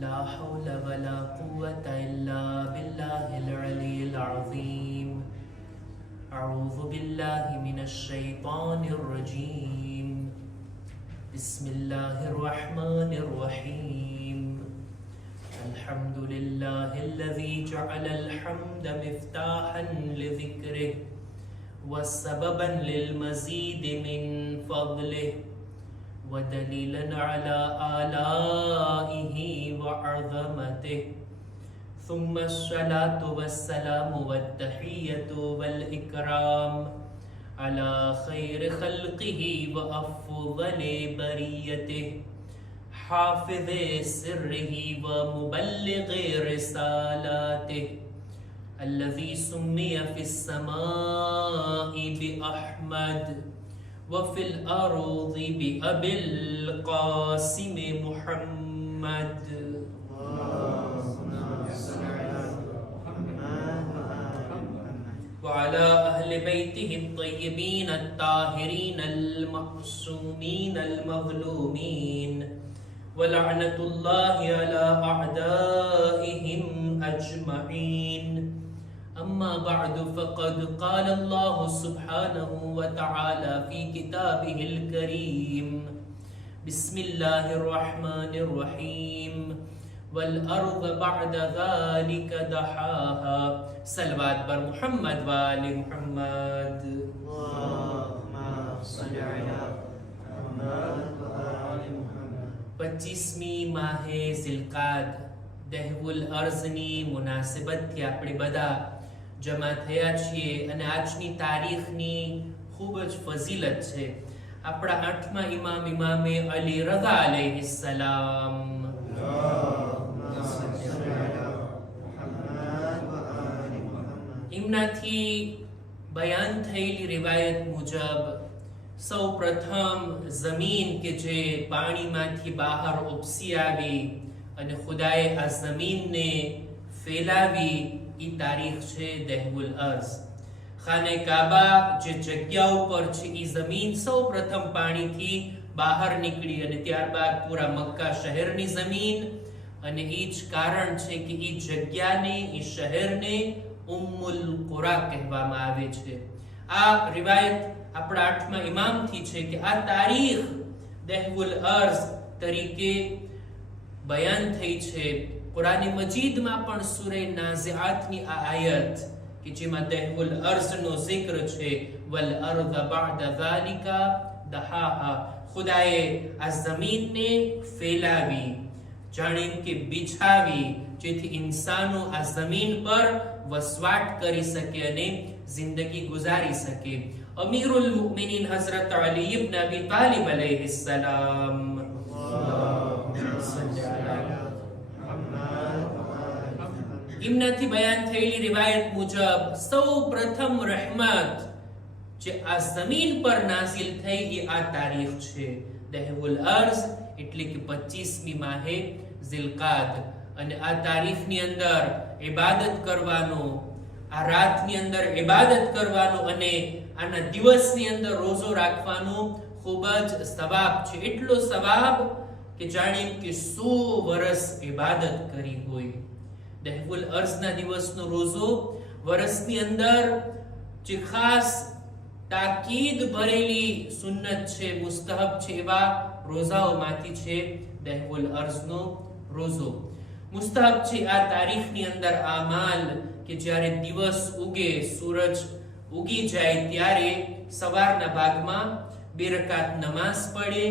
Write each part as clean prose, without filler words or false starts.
لا حول ولا قوة إلا بالله العلي العظيم أعوذ بالله من الشيطان الرجيم بسم الله الرحمن الرحيم الحمد لله الذي جعل الحمد مفتاحا لذكره وسببا للمزيد من فضله ودليلا على آلائه وعظمته ثم الصلاة والسلام والتحية والإكرام على خير خلقه وأفضل بريته حافظ سره ومبلغ رسالاته الذي سمي في السماء بأحمد وفي الأرض بأبي القاسم محمد وعلى أهل بيته الطيبين الطاهرين المعصومين المظلومين ولعنة الله على أعدائهم أجمعين أما بعد فقد قال الله سبحانه وتعالى في كتابه الكريم بسم الله الرحمن الرحيم والأرض بعد ذلك دحاها صلوات بر محمد وآل محمد اللهم صل على محمد وآل محمد 25મી માહે ઝિલકાદ દહવુલ અર્ઝની મુનાસિબતથી આપણે બધા જમા થયા છીએ અને આજની તારીખની ખૂબ જ ફઝીલત છે. આપણા 8મા ઇમામ ઇમામે અલી રઝા અલૈહિસ્સલામ એમનાથી બયાન થયેલી રિવાયત મુજબ સૌ પ્રથમ જમીન કે જે પાણીમાંથી બહાર ઉપસી આવી અને ખુદાએ આ જમીનને ફેલાવી ઈ તારીખ છે દહવુલ અર્ઝ. ખાને કાબા જે જગ્યા ઉપર છે ઈ જમીન સૌ પ્રથમ પાણીથી બહાર નીકળી અને ત્યારબાદ પૂરા મક્કા શહેરની જમીન અને ઈ જ કારણ છે કે ઈ જગ્યાને ઈ શહેરને ઉમ્મુલ કુરા કહેવામાં આવે છે. આ રિવાયત આપણા 8મા ઇમામથી છે કે આ તારીખ દહવુલ અર્ઝ તરીકે બયાન થઈ છે. કુરાન મજીદમાં પણ સૂરે નાઝિઆતની આ આયત કે જેમાં દહવુલ અર્ઝનો zikr છે વલ અર્ઝ બઅદ ઝાલિકા દહાહા ખુદાએ આ જમીનને ફેલાવી જાણે કે બિછાવી જેથી ઇન્સાનો આ જમીન પર વસવાટ કરી શકે અને જિંદગી ગુજારી શકે. અમીરુલ મુમિનીન હઝરત અલી ઇબ્ન અબી તાલિબ અલૈહિસ્સલામ એમનાથી બયાન થયેલી રિવાયત મુજબ સૌ પ્રથમ રહેમત જે આ જમીન પર નાઝિલ થઈ એ આ તારીખ છે દહવુલ અર્ઝ એટલે કે 25મી માહે ઝિલકાદ. અને આ તારીખની અંદર ઇબાદત કરવાનો, આ રાતની અંદર ઇબાદત કરવાનો અને આના દિવસની અંદર રોઝો રાખવાનો ખૂબ જ સવાબ છે. એટલો સવાબ કે જાણે કે 100 વર્ષ ઇબાદત કરી હોય. દહવુલ અર્ઝના દિવસનો રોઝો વર્ષની અંદર જે ખાસ તાકીદ ભરેલી સુન્નત છે, મુસ્તહબ છે એવા રોઝાઓમાંથી છે દહવુલ અર્ઝનો રોઝો. મુસ્તહબ છે આ તારીખની અંદર આમાલ કે જ્યારે દિવસ ઉગે, સૂરજ ઉગી જાય ત્યારે સવારના ભાગમાં 2 રકાત નમાઝ પડે.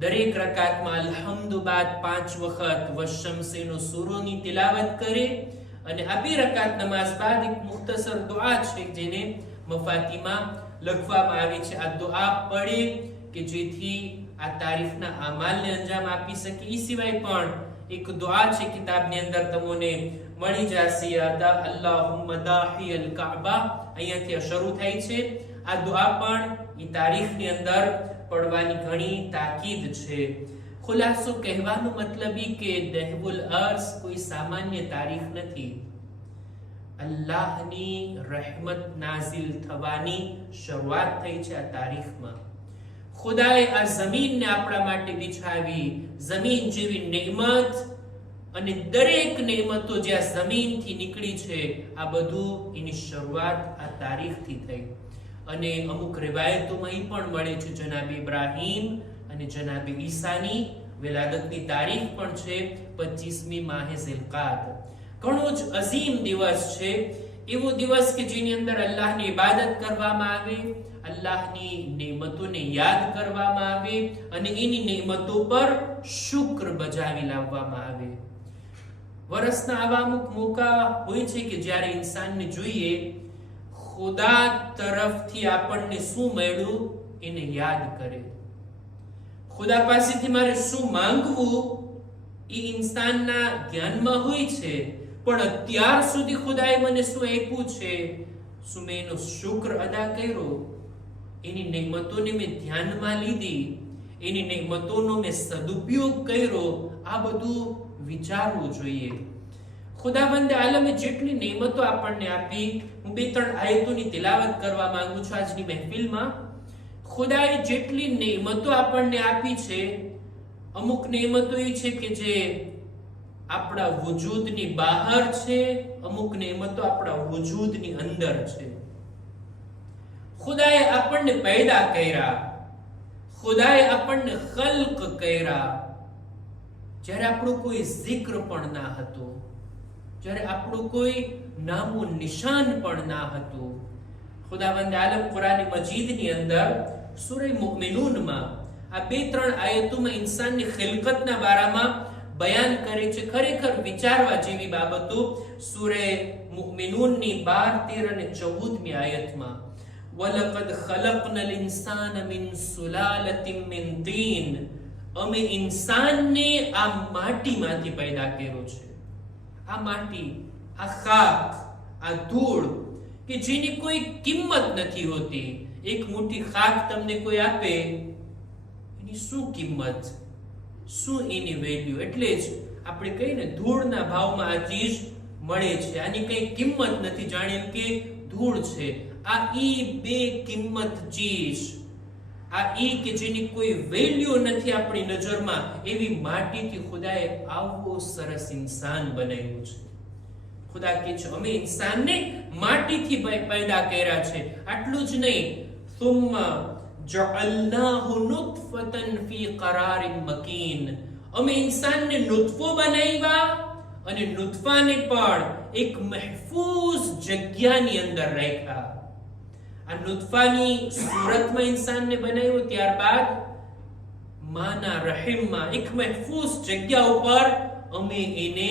દરેક રકાતમાં અલ્હમ્દુ બાદ 5 વખત વશમસેનો સૂરોની તિલાવત કરે અને આ 2 રકાત નમાઝ બાદ એક મુખ્તસર દુઆ છે જેને મફાતીમાં લખવામાં આવી છે. આ દુઆ પડે કે જેથી આ તારીખના આમાલને અંજામ આપી શકે. એ સિવાય પણ એક દુઆ છે કિતાબની અંદર તમને મળી જશે. અદા અલ્લાહુમ્મા દાહિયલ કાબા અહીંયાથી શરૂ થાય છે. આ દુઆ પણ એ તારીખની અંદર પડવાની ઘણી તાકીદ છે. ખુલાસો કહેવાનો મતલબ એ કે દહવુલ અર્ઝ કોઈ સામાન્ય તારીખ નથી. અલ્લાહની રહેમત નાઝિલ થવાની શરૂઆત થઈ છે આ તારીખમાં. ખુદાએ આ જમીનને આપણા માટે બિછાવી. જમીન જેવી નેમત અને દરેક નેમતો જે આ જમીનથી નીકળી છે આ બધું એની શરૂઆત આ તારીખથી થઈ. અને અમુક રિવાયતોમાં એ પણ મળે છે જનાબ ઇબ્રાહીમ અને જનાબ ઈસાની વિલાદતની તારીખ પણ છે 25મી માહે ઝિલકાદ. ઘણો જ અઝીમ દિવસ છે, એવો દિવસ કે જેની અંદર અલ્લાહની ઇબાદત કરવામાં આવે, અલ્લાહની નેમતોને યાદ કરવામાં આવે અને એની નેમતો પર શુક્ર બજાવી લાવવામાં આવે. વર્ષના આવા અમુક મોકા હોય છે કે જ્યારે ઇન્સાનને જોઈએ ખુદા તરફથી આપણને શું મળ્યું એને યાદ કરે. ખુદા પાસેથી મારે શું માંગવું એ ઇન્સાનના ધ્યાનમાં હોય છે, પણ અત્યાર સુધી ખુદાએ મને શું આપ્યું છે, શું મેં એનો શુક્ર અદા કર્યો, એની નેમતોને મેં ધ્યાનમાં લીધી, એની નેમતોનો મેં સદુપયોગ કર્યો, આ બધું વિચારવું જોઈએ. ખુદાવંદ આલમે જેટલી નેમતો આપણને આપી, હું 2-3 આયતોની તિલાવત કરવા માંગુ છું આજની મહેફિલમાં. ખુદાએ જેટલી નેમતો આપણને આપી છે, અમુક નેમતો એ છે કે જે આપણા વજૂદની બહાર છે, અમુક નેમતો આપણા વજૂદની અંદર છે. ખુદાએ આપણને પેદા કર્યા, ખુદાએ આપણને ખલ્ક કર્યા જ્યારે આપણું કોઈ zikr પણ ના હતું, જ્યારે આપણું કોઈ નામો નિશાન પણ ના હતું. ખુદાવંદ આલમ કુરાન મજીદની અંદર સૂરે મુમિનૂનમાં આ 2-3 આયતોમાં ઇન્સાનની ખિલકતના બારામાં બયાન કરે છે. ખરેખર વિચારવા જેવી બાબતો. સૂરે મુમિનૂનની 12, 13 અને 14મી આયતમાં વલકદ ખલકનલ ઇન્સાન મિન સુલાલતિન મિન તીન, અમે ઇન્સાનને આ માટીમાંથી પેદા કર્યો છે. આ માટી, આ ખાક, આ ધૂળ કે જેની કોઈ કિંમત નથી હોતી. એક મુઠ્ઠી ખાક તમને કોઈ આપે, એની શું કિંમત, શું એની વેલ્યુ. એટલે જ આપણે કહીએ ને ધૂળના ભાવમાં આ ચીજ મળે છે, આની કઈ કિંમત નથી, જાણે કે ધૂળ છે. આ ઈ બે કિંમત ચીજ, આ ઈ કે જેની કોઈ વેલ્યુ નથી આપણી નજરમાં, એવી માટીથી ખુદાએ આવો સરસ ઇન્સાન બનાવ્યું છે. ખુદા કહે છે અમે ઇન્સાનને માટીથી પેદા કર્યા છે. આટલું જ નહીં, સુમ્મા જઅલનાહુ નુતફતન ફી કરારિન મકીન, અમે ઇન્સાનને નુતફો બનાવ્યા અને નુતફાને પણ એક મહફૂઝ જગ્યાની અંદર રાખ્યા. આ નુતફાની સુરતમાં ઇન્સાનને બનાવ્યો, ત્યારબાદ માના રહીમમાં એક મહફૂઝ જગ્યા ઉપર અમે એને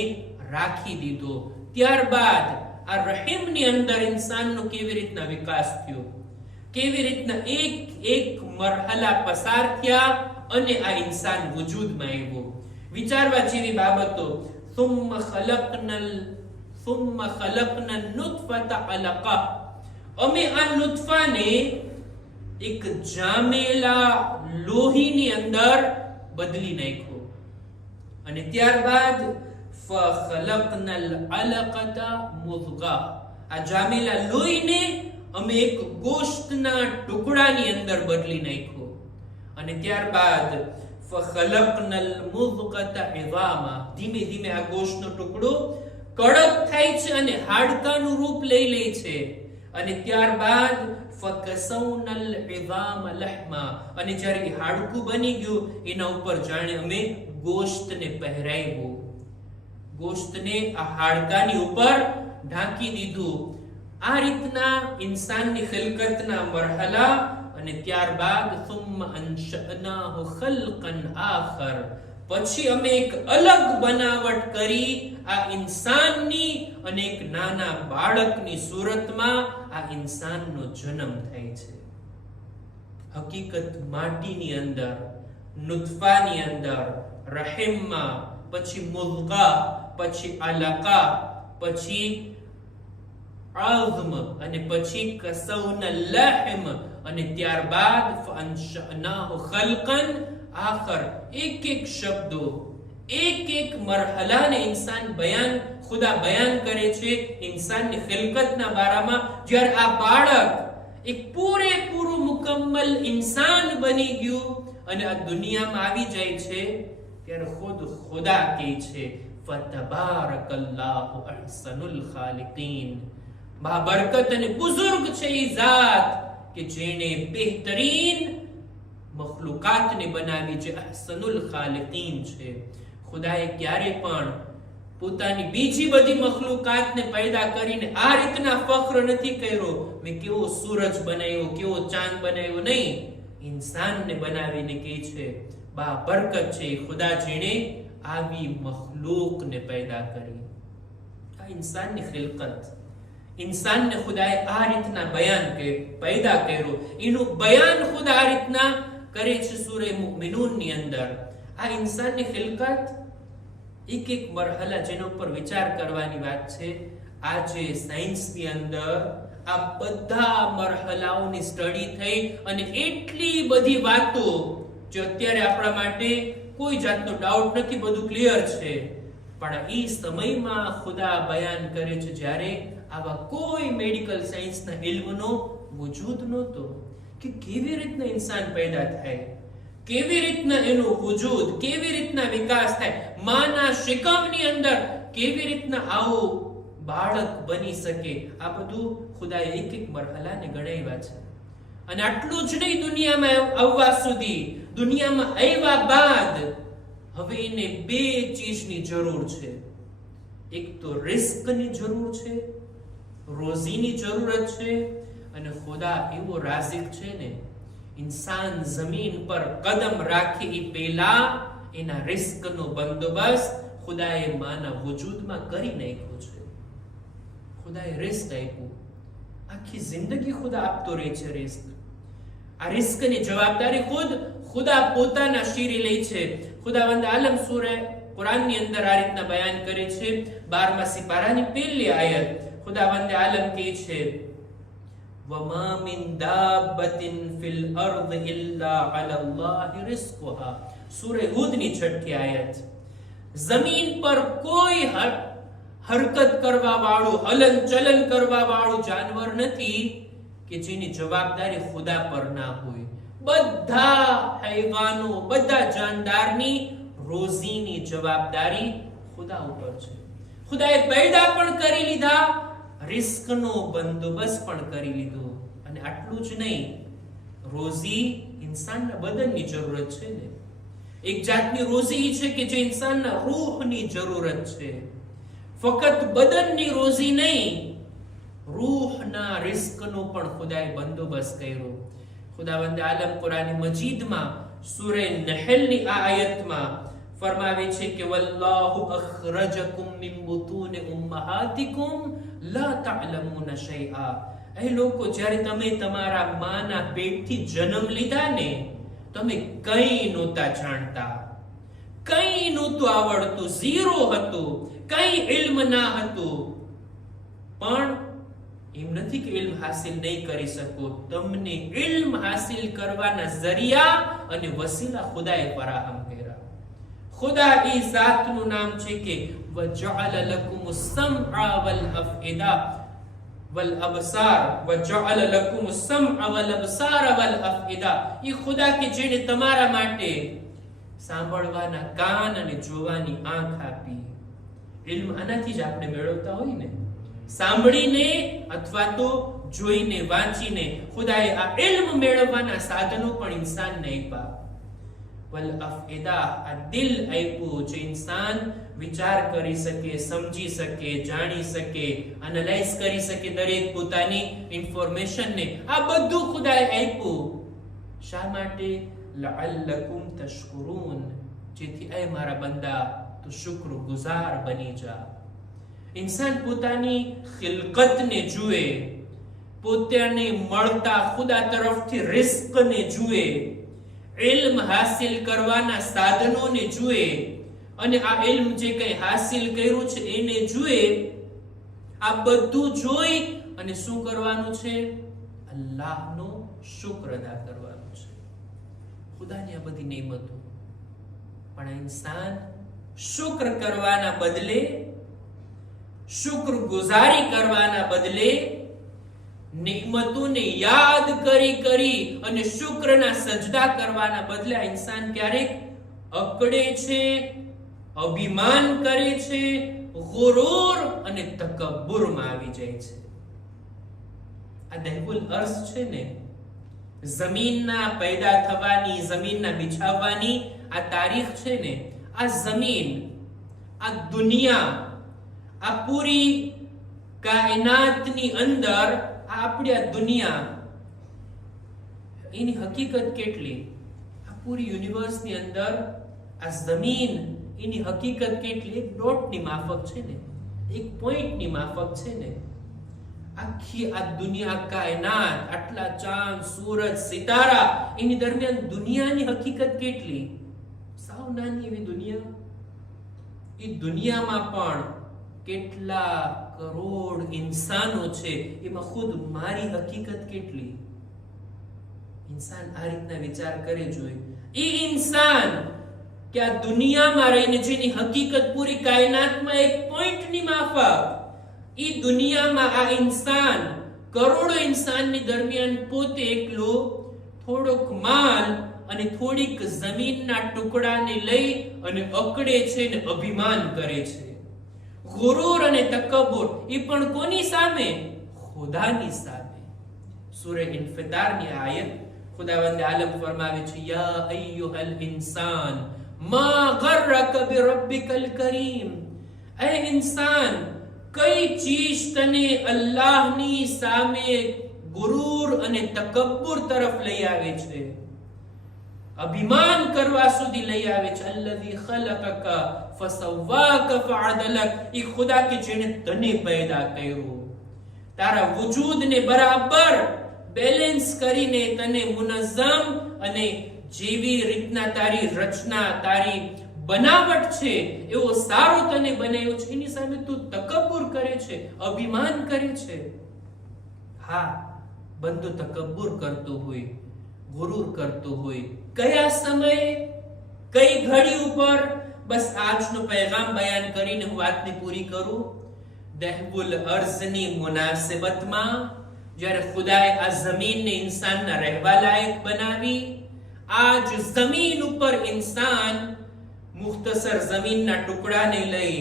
રાખી દીધો. ત્યારબાદ આ રહીમની અંદર ઇન્સાનનો કેવી રીતના વિકાસ થયો, કેવી રીતના એક મરહલા પસાર થયા અને આ ઇન્સાન વજૂદમાં આવ્યો. વિચારવા જેવી બાબતો. થુમ્મા ખલકના નુતફતા અલકા, અમે આ નુતફાને એક જામેલા લોહીની અંદર બદલી નાખ્યો અને ત્યારબાદ ફખલકનલ અલકતા મુદ્ગા, આ જામેલા લોહીને અમે એક ગોશ્તના ટુકડાની અંદર બદલી નાખ્યો અને ત્યારબાદ ફખલકનલ મુદ્ગતા ઇઝામા, ધીમે ધીમે આ ગોશ્તનો ટુકડો કડક થાય છે અને હાડકાનું રૂપ લઈ લે છે અને ત્યારબાદ ફકસૌનલ ઇઝામ લહમા, અને જ્યારે હાડકું બની ગયું એના ઉપર જાણે અમે ગોશ્તને પહેરાવ્યું, ગોશ્તને આ હાડકાની ઉપર ઢાંકી દીધું. આ રીતના ઇન્સાનની ખિલકતના મરહલા અને ત્યારબાદ સુમ્મા અંશઅનાહુ ખલ્કન આખર, પછી અમે એક અલગ બનાવટ કરી આ ઇન્સાનની અને એક નાના બાળકની સુરતમાં આ ઇન્સાનનો જન્મ થાય છે. હકીકત માટીની અંદર, નુતફાની અંદર, રહીમમાં, પછી મુદ્ગા, પછી અલકા, પછી આઝમ અને પછી કસૌનલ લહમ અને ત્યારબાદ ફઅંશઅનાહુ ખલ્કન આખર. એક એક શબ્દો, એક એક મરહલાને ઇન્સાન ખુદા બયાન કરે છે ઇન્સાનની ખિલકતના બારામાં. જ્યારે આ બાળક એક પૂરેપૂરું મુકમ્મલ ઇન્સાન બની ગયું અને આ દુનિયામાં આવી જાય છે ત્યારે ખુદા કહે છે ફતબારકલ્લાહુ અહસનુલ ખાલિકીન. બાબરકત અને બુઝુર્ગ છે એ જાત કે જેણે બહેતરીન મખલુકાતને બનાવી, જે અહસનુલ ખાલિકીન છે. ખુદાએ ક્યારે પણ પોતાની બીજી બધી મખલુકાતને પેદા કરીને આ રીતના ફખ્ર નથી કર્યો, મેં કેવો સૂરજ બનાવ્યો, કેવો ચાંદ બનાવ્યો. નહીં, ઇન્સાનને બનાવીને કહે છે બાબરકત છે ખુદા જેણે આવી મખલૂકને પેદા કરી. આ ઇન્સાનની ખિલકત, ઇન્સાનને ખુદાએ આ રીતના બયાન કે પેદા કર્યો. એનું બયાન ખુદા આ રીતના કરે છે સૂરે મુમિનૂનની અંદર. આ ઇન્સાનની ખિલકત એક એક મરહલા જેના ઉપર વિચાર કરવાની વાત છે. આજે સાયન્સની અંદર આ બધા મરહલાઓની સ્ટડી થઈ અને એટલી બધી વાતો જે અત્યારે આપણા માટે કોઈ જાતનો ડાઉટ નથી, બધું ક્લિયર છે. પણ એ સમયમાં ખુદા બયાન કરે છે જ્યારે આવા કોઈ મેડિકલ સાયન્સના ઇલ્મનો વજૂદ નહોતો કે કેવી રીતના ઇન્સાન પેદા થાય, કેવી રીતના એનો વજૂદ, કેવી રીતના વિકાસ થાય, માના શિકમની અંદર કેવી રીતના આવો બાળક બની શકે. આ બધું ખુદાએ એક એક મરહલાને ગણાવ્યા છે. અને આટલું જ નહીં, દુનિયામાં આવવા સુધી, દુનિયામાં આવ્યા બાદ હવે એને બે ચીજની જરૂર છે. એક તો રિસ્કની જરૂર છે, રોઝીની જરૂરત છે. અને ખુદા એવો રાઝિક છે ને, ઇન્સાન જમીન પર કદમ રાખે એ પહેલા એના રિસ્કનો બંદોબસ્ત ખુદાએ માના વજૂદમાં કરી નાખ્યો છે. ખુદાએ રિસ્ક આપ્યું, આખી જિંદગી ખુદા આપતો રહે છે રિસ્ક. આ રિસ્કની જવાબદારી ખુદા પોતાના શીરે લે છે. ખુદાવંદ આલમ સૂરે કુરાનની અંદર આ રીતના બયાન કરે છે. 12મા સિપારાની પહેલી આયત ખુદાવંદ આલમ કહે છે વમા મિન દાબ્બતિન ફિલ અર્દ ઇલ્લા અલલ્લાહી રિસ્કુહા. સૂરે હૂદની 6ઠી આયત. જમીન પર કોઈ હરકત કરવા વાળું, હલન ચલન કરવા વાળું જાનવર નથી કે જેની જવાબદારી ખુદા પર ના હોય. બધા હૈવાનો, બધા જાનદારની રોઝીની જવાબદારી ખુદા ઉપર છે. ખુદાએ પેદા પણ કરી લીધા, રિસ્કનો બંદોબસ્ત પણ કરી લીધો. અને આટલું જ નહીં, રોઝી ઇન્સાનના બદનની જરૂરત છે ને. એક જાતની રોઝી છે કે જે ઇન્સાનના રૂહની જરૂરત છે. ફક્ત બદનની રોઝી નહીં, રૂહના રિસ્કનો પણ ખુદાએ બંદોબસ્ત કર્યો. ખુદાવંદ આલમ કુરાન મજીદમાં સૂરે નહલની આ આયતમાં ફરમાવે છે કે વલ્લાહુ અખરજકુમ મિન બુતૂન ઉમ્મહાતિકુમ લા તઅલમૂન શૈઆ. એ લોકો, જ્યારે તમે તમારા માના પેટથી જન્મ લીધા ને, તમે કંઈ નહોતા જાણતા, કંઈ નહોતું આવડતું, ઝીરો હતું, કંઈ ઇલ્મ ના હતું. પણ એમ નથી કે ઇલ્મ હાસિલ નહીં કરી શકો, તમને ઇલ્મ હાસિલ કરવાના જરિયા અને વસીલા ખુદાએ ફરાહમ કર્યા. ખુદા એ જાતનું નામ છે કે વજઅલ લકુમુસ સમઅ વલ અફઇદા વલ અબસાર. વજઅલ લકુમુસ સમઅ વલ અબસાર વલ અફઇદા. એ ખુદા કે જેણે તમારા માટે સાંભળવાના કાન અને જોવાની આંખ આપી. ઇલ્મ આનાથી જ આપણે મેળવતા હોય ને, સાંભળીને અથવા તો જોઈને, વાંચીને. ખુદાએ આ ઇલ્મ મેળવવાના સાધનો પણ ઇન્સાનને આપ્યા. વલ અફઇદા, આ દિલ આપ્યું જે ઇન્સાન વિચાર કરી શકે, સમજી શકે, જાણી શકે, એનાલાઇઝ કરી શકે દરેક પોતાની ઇન્ફોર્મેશનને. આ બધું ખુદાએ આપ્યું. શા માટે? લઅલ્લકુમ તશકુરૂન, જેથી એ મારા બંદા તું શુક્રગુજાર બની જા. ઇન્સાન પોતાની ખિલકતને જુએ, પોતાને મળતા ખુદા તરફથી રિસ્કને જુએ, ઇલ્મ હાસિલ કરવાના સાધનોને જુએ, અને આ ઇલ્મ જે કંઈ હાસિલ કર્યું છે એને જુએ. આ બધું જોઈ અને શું કરવાનું છે? અલ્લાહનો શુક્ર અદા કરવાનો છે. ખુદાની આ બધી નેમતો. પણ ઇન્સાન શુક્ર કરવાના બદલે, શુક્રગુજારી કરવાના બદલે નિዕમતોને યાદ કરી અને શુક્રના સજદા કરવાના બદલે ઇન્સાન ક્યારેક અકડે છે, અભિમાન કરે છે, ગુરૂર અને તકબ્બુરમાં આવી જાય છે. આ દહેવુલ અર્શ છે ને, જમીનના પેદા થવાની, જમીનના બિછાવવાની આ તારીખ છે ને, આ જમીન, આ દુનિયા, આ પૂરી કાયનાતની અંદર આપણી આ દુનિયા, એની હકીકત કેટલી? આ પૂરી યુનિવર્સની અંદર આ જમીન, એની હકીકત કેટલી? એક ડોટની માફક છે ને, એક પોઈન્ટની માફક છે ને. આખી આ દુનિયા, કાયનાત, આટલા ચાંદ, સૂરજ, સિતારા, એની દરમિયાન દુનિયાની હકીકત કેટલી? સાવ નાની એવી દુનિયા. એ દુનિયામાં પણ કેટલા કરોડ ઇન્સાનો છે, એમાં ખુદ મારી હકીકત કેટલી? ઇન્સાન આ રીતના વિચાર કરે જોઈએ. એ ઇન્સાન કે આ દુનિયામાં રહીને જેની હકીકત પૂરી કાયનાતમાં એક પોઈન્ટની માફક, એ દુનિયામાં આ ઇન્સાન, કરોડો ઇન્સાનની દરમિયાન પોતે એકલો થોડોક માલ અને થોડીક જમીનના ટુકડાને લઈ અને અકડે છે ને અભિમાન કરે છે. ગુરૂર અને તકબ્બુર, એ પણ કોની સામે? ખુદાની સામે. સૂરે ઇન્ફિતારની આયત ખુદાવંદ આલમ ફરમાવે છે, યા અય્યુહલ ઇન્સાન મા ગર્રક બિરબ્બિકલ કરીમ. એ ઇન્સાન, કઈ ચીજ તને અલ્લાહની સામે ગુરૂર અને તકબ્બુર તરફ લઈ આવે છે, અભિમાન કરવા સુધી લઈ આવે છે? અલ્લઝી ખલકક ફસવ્વાક ફઅદલક. એ ખુદા કે જેને તને પેદા કર્યો, તારા વજૂદને બરાબર બેલેન્સ કરીને તને મુનઝ્ઝમ અને જેવી રીતના તારી રચના, તારી બનાવટ છે એવો સારો તને બનાવ્યો છે, એની સામે તું તકબ્બુર કરે છે, અભિમાન કરે છે. હા, બંદો તકબ્બુર કરતો હોય, ગુરૂર કરતો હોય, કયા સમયે, કઈ ઘડી ઉપર? બસ આજનો પૈગામ બયાન કરીને હું વાતને પૂરી કરું. દહેવુલ અર્ઝની મુનાસિબતમાં જ્યારે ખુદાએ આ જમીનને ઇન્સાનના રહેવા લાયક બનાવી, આજ જમીન ઉપર ઇન્સાન મુખ્તસર જમીનના ટુકડાને લઈ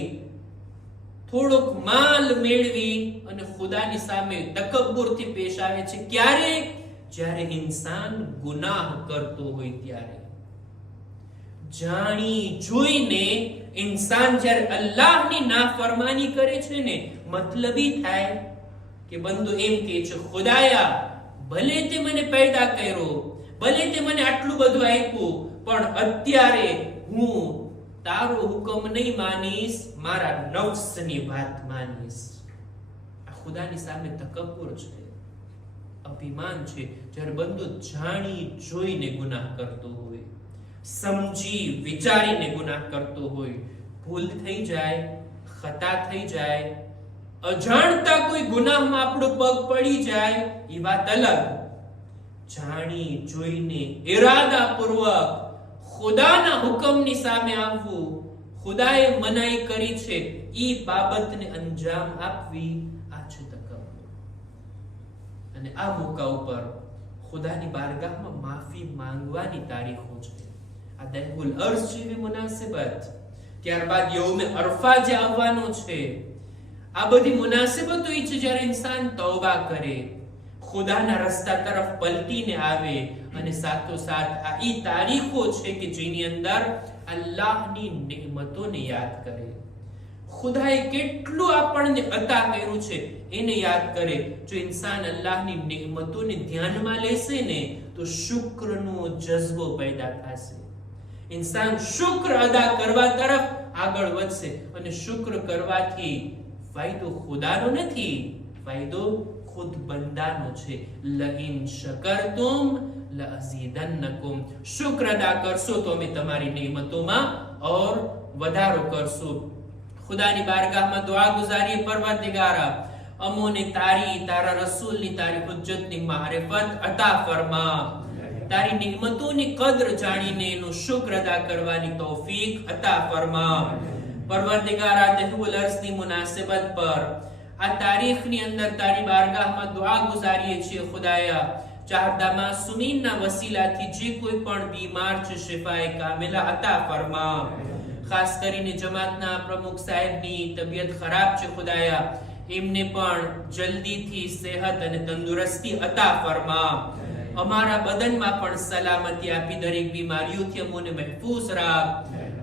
થોડોક માલ મેળવી અને ખુદાની સામે તકબ્બુરથી પેશ આવે છે. ક્યારે? જ્યારે ઇન્સાન ગુનાહ કરતો હોય ત્યારે. જાણી જોઈને ઇન્સાન જ્યારે અલ્લાહની નાફરમાની કરે છે ને, મતલબી થાય કે બંદો એમ કહે છે, ખુદાયા, ભલે તે મને પેદા કર્યો, ભલે તે મને આટલું બધું આપ્યું, પણ અત્યારે હું તારો હુકમ નહીં માનીશ, મારા નફ્સની વાત માનીશ. આ ખુદાની સામે તકબ્બુર છે, અભિમાન છે. જ્યારે બંદો જાણી જોઈને ગુનાહ કરતો હોય, સમજી વિચારીને ગુનાહ કરતો હોય, ભૂલ થઈ જાય, ખતા થઈ જાય, અજાણતા કોઈ ગુનાહમાં આપણો પગ પડી જાય, એ વાત અલગ. જાણી જોઈને ઇરાદાપૂર્વક ખુદાના હુકમની સામે આવવું, ખુદાએ મનાઈ કરી છે એ બાબતને અંજામ આપવી, આ છે તકબ્બુર. અને આ મોકા ઉપર ખુદાની બારગાહમાં માફી માંગવાની તારીખો છે. આ દહેવુલ અર્શ જેવી મુનાસિબત, ત્યારબાદ યૌમે અરફા જે આવવાનો છે, આ બધી મુનાસિબતો એ છે જ્યારે ઇન્સાન તૌબા કરે, ખુદાના રસ્તા તરફ પલટીને આવે, અને સાથોસાથ આ ઈ તારીખો છે કે જેની અંદર અલ્લાહની નેમતોને યાદ કરે, ખુદાએ કેટલું આપણને અતા કર્યું છે એને યાદ કરે. જો ઇન્સાન અલ્લાહની નેમતોને ધ્યાનમાં લેશે ને, તો શુક્રનો જઝ્બો પેદા થશે. ઇન્સાન શુક્ર અદા કરવા તરફ આગળ વધશે, અને શુક્ર કરવાથી ફાયદો ખુદાનો નથી, ફાયદો ખુદ બંદાનો છે. લઇન શકરતુમ લઅઝીદન્નકુમ. શુક્ર અદા કરશો તો અમે તમારી નેમતોમાં ઓર વધારો કરશો. ખુદાની બારગાહમાં દુઆ ગુજારીએ, પરવરદિગારા, અમોને તારી, તારા રસૂલની, તારી હુજ્જતની મારિફત અતા ફરમા. તારી નિમતોની કદર જાણીને એનો શુક્ર અદા કરવાની તૌફીક અતા ફરમા. પરવરદિગારા, દહેવુલ અર્શની મુનાસિબત પર આ તારીખની અંદર તારી બારગાહમાં દુઆ ગુજારીએ છીએ. ખુદાયા, ચાહતા માસૂમીનના વસીલાથી જે કોઈ પણ બીમાર છે, શિફાએ કામિલા અતા ફરમા. ખાસ કરીને જમાતના પ્રમુખ સાહેબની તબિયત ખરાબ છે ખુદાયા, એમને પણ જલ્દીથી સેહત અને તંદુરસ્તી અતા ફરમા. અમારા બદનમાં પણ સલામતી આપી દરેક બીમારીઓથી અમોને મહેફૂઝ રાખ.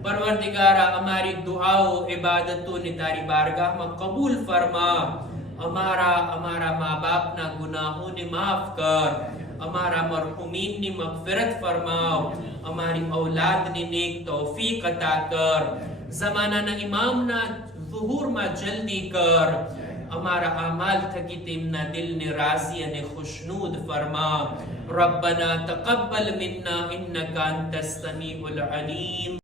પરવરદિગારા અમારી દુઆઓ ઇબાદતોને તારી બારગાહમાં કબૂલ ફરમા. અમારા મા બાપના ગુનાહોને માફ કર. અમારા મરહુમીનની મગફિરત ફરમાવ. અમારી ઔલાદને નેક તૌફીક અતા કર. ઝમાનાના ઇમામના ઝુહુરમાં જલ્દી કર. અમારા આમાલ થકી તેમના દિલને રાઝી અને ખુશનૂદ ફરમા. રબ્બના તaqabbal મિન્ના ઇન્નકા અંતસ સમીઉલ અલીમ.